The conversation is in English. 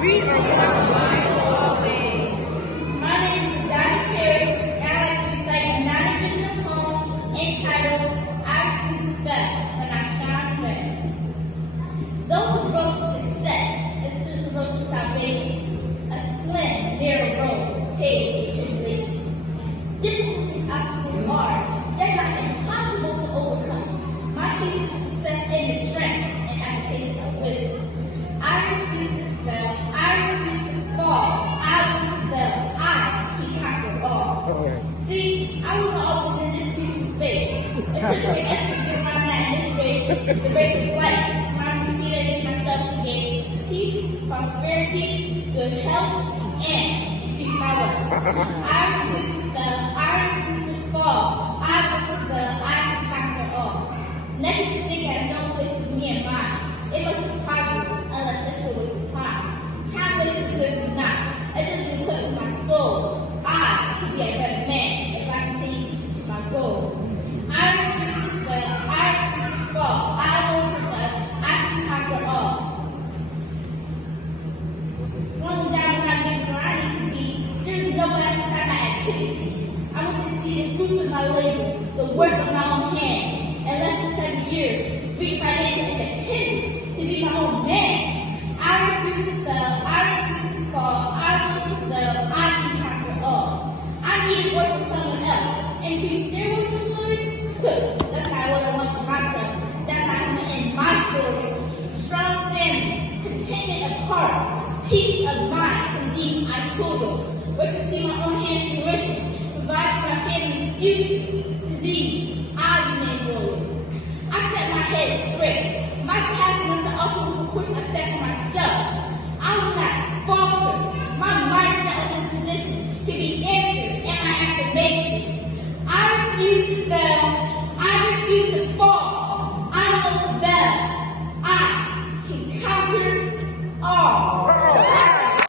We are unified always. My name is Johnny Paris, and I like to recite a non-original poem entitled I Refuse to Fail When I Shine Red. Though the road to success is through the road to salvation, a slim, narrow road paved with tribulations. Difficulties, obstacles are, yet not impossible to overcome. My key to success in the strength and application of wisdom. I refuse to fail. I refuse to fall. I will fail. I can conquer all. See, I wasn't always in this peaceful space. It took great effort to get around that in this race, the race of life, trying to compete against myself to gain peace, prosperity, good health, and increase my wealth. I refuse to fail. I refuse to fall. I will fail. I can conquer all. Negative thinking has no place with me and mine. It must be positive, unless it's a waste of time. Time wasted certainly not. It doesn't equip with my soul. I can be a better man if I continue to pursue my goal. I refuse to fail. I refuse to fall. I will fail. I can conquer all. Slowing down when I get where I need to be, there is no way I can start my activities. I want to see the fruits of my labor, the work of my own hands. In less than 7 years, reach financial independence to be my own man. I refuse to fail. I refuse to fall. I will fail. I can conquer all. I need to work with someone else. Increase their work with Lord? That's not what I want for myself. That's not going to end my story. Strong family, contentment of heart, peace of mind. From these I toil. Work to see my own hands fruition. Provide for my family's future. To these I remain loyal. I set my head straight. My path was the ultimate course I set for myself. I will not falter. My mindset on this position can be answered in my affirmation. I refuse to fail.